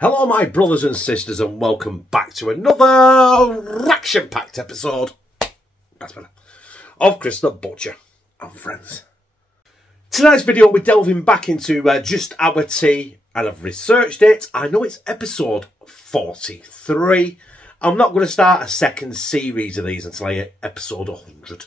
Hello my brothers and sisters and welcome back to another action-packed episode that's better, of Chris the Butcher and Friends. Tonight's video we're delving back into just our tea, and I've researched it. I know it's episode 43. I'm not going to start a second series of these until I hit episode 100.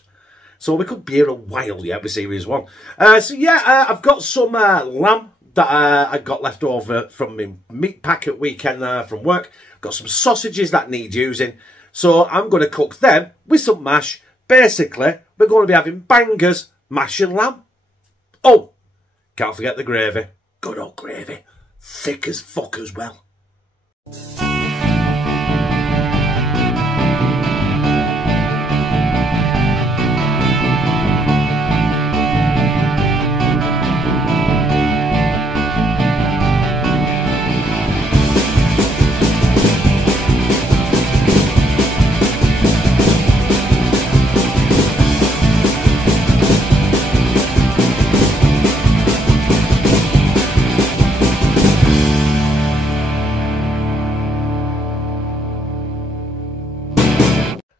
So we could be here a while yet with series 1. I've got some lamb that I got left over from my meat packet weekend from work. Got some sausages that need using. So I'm going to cook them with some mash. Basically, we're going to be having bangers, mash and lamb. Oh, can't forget the gravy. Good old gravy. Thick as fuck as well.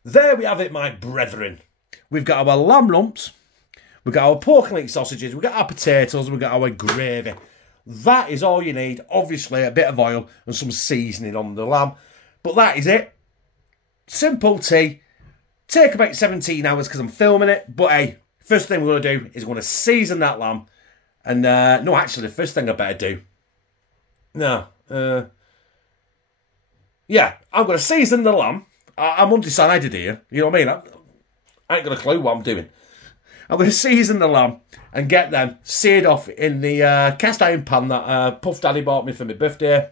There we have it, my brethren. We've got our lamb rumps, we've got our pork leek sausages, we've got our potatoes, we've got our gravy. That is all you need. Obviously, a bit of oil and some seasoning on the lamb. But that is it. Simple tea. Take about 17 hours because I'm filming it. But hey, first thing we're going to do is we're going to season that lamb. And, no, actually, the first thing I better do. Yeah, I'm going to season the lamb. I'm undecided here, you know what I mean? I ain't got a clue what I'm doing. I'm going to season the lamb and get them seared off in the cast iron pan that Puff Daddy bought me for my birthday.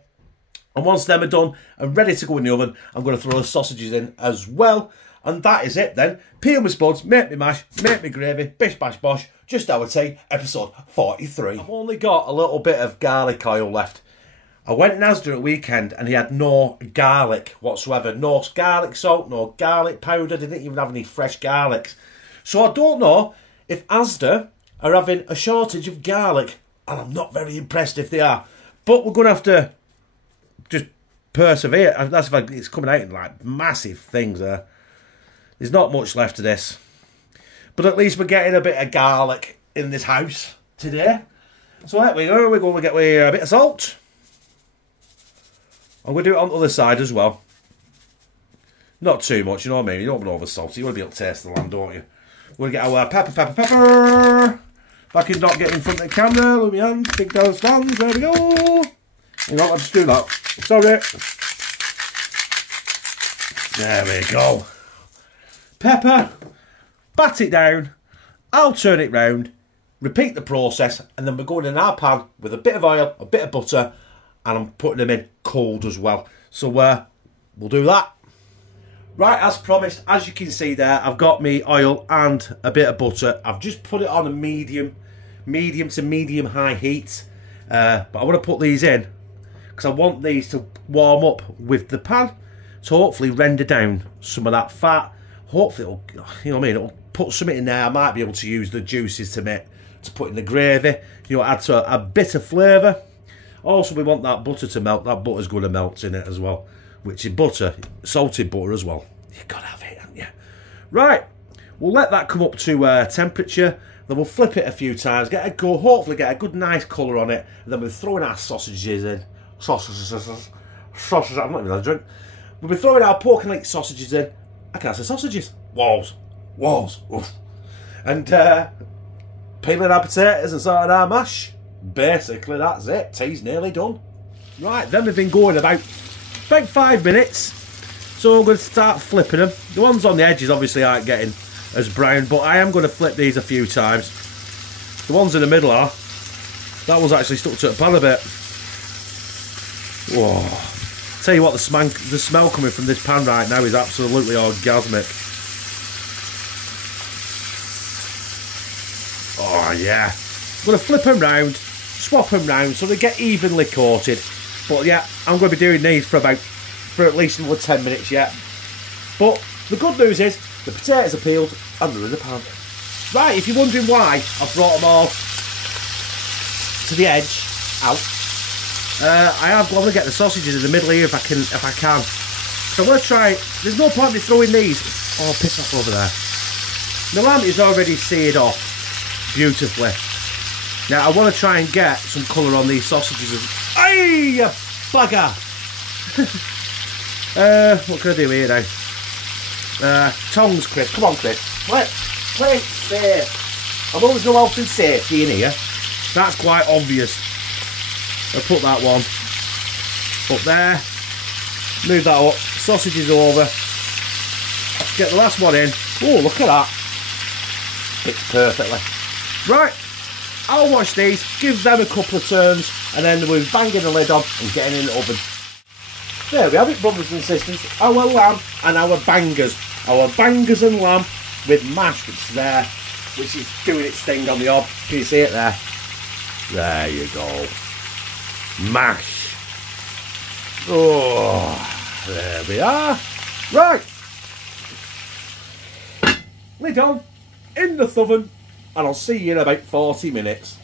And once them are done and ready to go in the oven, I'm going to throw the sausages in as well. And that is it then. Peel my spuds, make me mash, make me gravy, bish bash bosh, just our tea, episode 43. I've only got a little bit of garlic oil left. I went in Asda at weekend and he had no garlic whatsoever. No garlic salt, no garlic powder. They didn't even have any fresh garlics. So I don't know if Asda are having a shortage of garlic. And I'm not very impressed if they are. But we're going to have to just persevere. That's if it's coming out in like massive things there. There's not much left of this. But at least we're getting a bit of garlic in this house today. So there we go. We're going to get a bit of salt. I'm going to do it on the other side as well. Not too much, you know what I mean? You don't want to over salt. You want to be able to taste the lamb, don't you? We're going to get our pepper. If I can not get in front of the camera, let me hand, big down stands, there we go. You know, I'll just do that. Sorry. There we go. Pepper. Bat it down. I'll turn it round. Repeat the process. And then we're going in our pan with a bit of oil, a bit of butter. And I'm putting them in cold as well. So we'll do that. Right, as promised, as you can see there, I've got me oil and a bit of butter. I've just put it on a medium to medium high heat. But I want to put these in because I want these to warm up with the pan to hopefully render down some of that fat. Hopefully, it'll, you know what I mean, it'll put something in there. I might be able to use the juices to put in the gravy. You know, add to a bit of flavour. Also, we want that butter to melt. That butter's going to melt in it as well. Which is butter, salted butter as well. You've got to have it, haven't you? Right, we'll let that come up to temperature. Then we'll flip it a few times. Hopefully get a good nice colour on it. And then we'll throw in our sausages in. Sausages, I'm not even had a drink. We'll be throwing our pork and leek sausages in. I can't say sausages. Walls. Oof. And peeling our potatoes and sorting our mash. Basically, that's it. Tea's nearly done. Right, then we've been going about 5 minutes. So I'm going to start flipping them. The ones on the edges obviously aren't getting as brown, but I am going to flip these a few times. The ones in the middle are. That one's actually stuck to the pan a bit. Whoa. Tell you what, the smell coming from this pan right now is absolutely orgasmic. Oh, yeah. I'm going to flip them round, swap them round so they get evenly coated. But yeah, I'm going to be doing these for at least another 10 minutes yet. But the good news is the potatoes are peeled and they're in the pan. Right, if you're wondering why I've brought them all to the edge, out, I'm going to get the sausages in the middle here if I can. So I'm going to try. There's no point in me throwing these. Oh, piss off over there. The lamb is already seared off beautifully. Now I want to try and get some colour on these sausages. Ay, you bugger! What can I do here now? Tongs, Chris. Come on, Chris. Play it safe. I've always no health and safety in here. That's quite obvious. I'll put that one up there. Move that up. Sausages over. Get the last one in. Oh, look at that. Fits perfectly. Right. I'll wash these, give them a couple of turns, and then we'll be banging the lid on and getting in the oven. There we have it, brothers and sisters. Our lamb and our bangers. Our bangers and lamb with mash that's there, which is doing its thing on the hob. Can you see it there? There you go. Mash. Oh, there we are. Right. Lid on, in the oven. And I'll see you in about 40 minutes.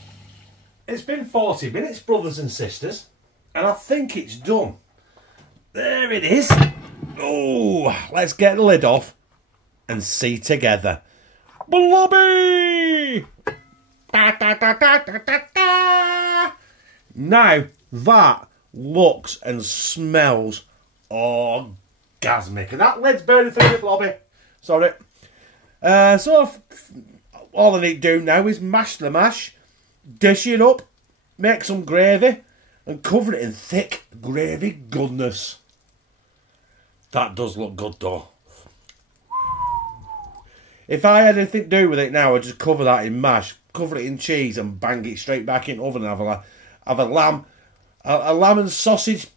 It's been 40 minutes, brothers and sisters, and I think it's done. There it is. Oh, let's get the lid off and see together. Blobby! Now, that looks and smells orgasmic. And that lid's burning through the blobby. Sorry. All I need to do now is mash the mash, dish it up, make some gravy, and cover it in thick gravy goodness. That does look good though. If I had anything to do with it now, I'd just cover that in mash, cover it in cheese, and bang it straight back in the oven and have a lamb and sausage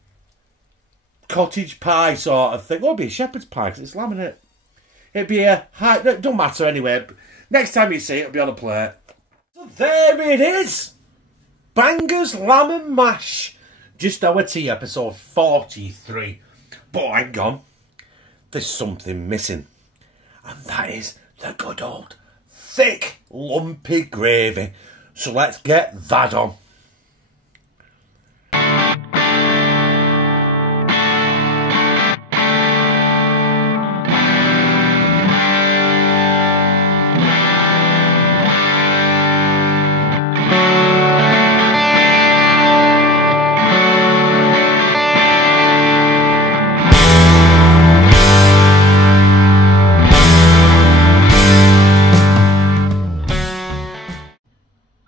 cottage pie sort of thing. Or it'd be a shepherd's pie because it's lamb in it. It'd be a high. It don't matter anyway. Next time you see it, it'll be on a plate. So there it is. Bangers, lamb and mash. Just our tea, episode 43. But hang on. There's something missing. And that is the good old thick, lumpy gravy. So let's get that on.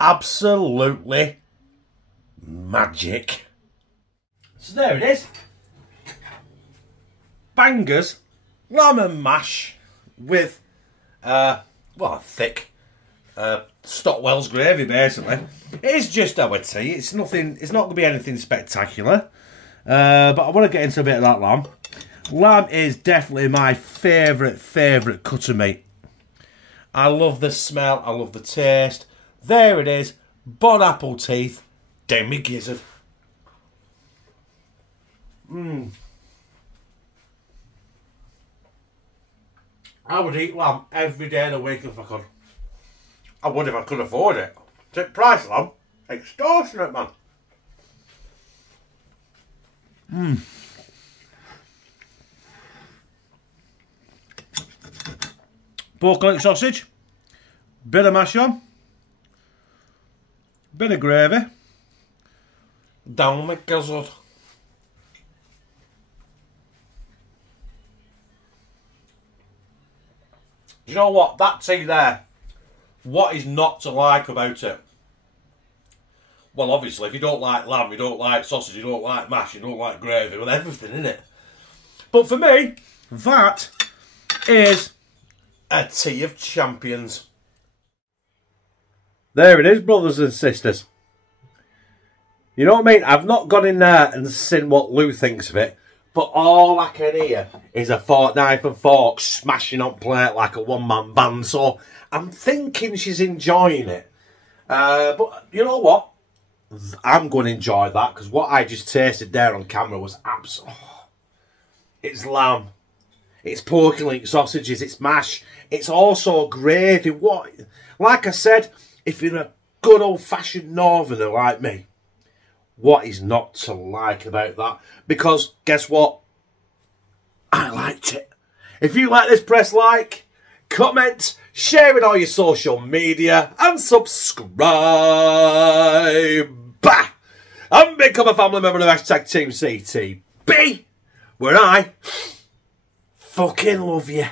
Absolutely magic. So there it is. Bangers, lamb and mash with thick Stockwell's gravy basically. It is just our tea. It's nothing. It's not going to be anything spectacular. But I want to get into a bit of that lamb. Lamb is definitely my favourite cut of meat. I love the smell. I love the taste. There it is, bon apple teeth, demi-gizzard. I would eat lamb every day of the week if I could. I would if I could afford it. Take price lamb, extortionate, man. Pork leek sausage, bit of mash on. Bit of gravy. Down my gizzard. You know what? That tea there. What is not to like about it? Well, obviously, if you don't like lamb, you don't like sausage, you don't like mash, you don't like gravy, with everything in it. But for me, that is a tea of champions. There it is, brothers and sisters. You know what I mean? I've not gone in there and seen what Lou thinks of it, but all I can hear is a fork, knife and fork smashing on plate like a one-man band, so I'm thinking she's enjoying it. But you know what? I'm going to enjoy that, because what I just tasted there on camera was absolute. Oh, it's lamb. It's pork leek sausages, it's mash, it's also gravy. What? Like I said, if you're a good old-fashioned northerner like me, What is not to like about that? Because guess what? I liked it. If you like this, press like, comment, share it on your social media, and subscribe. And become a family member of #TeamCTB, where I fucking love you.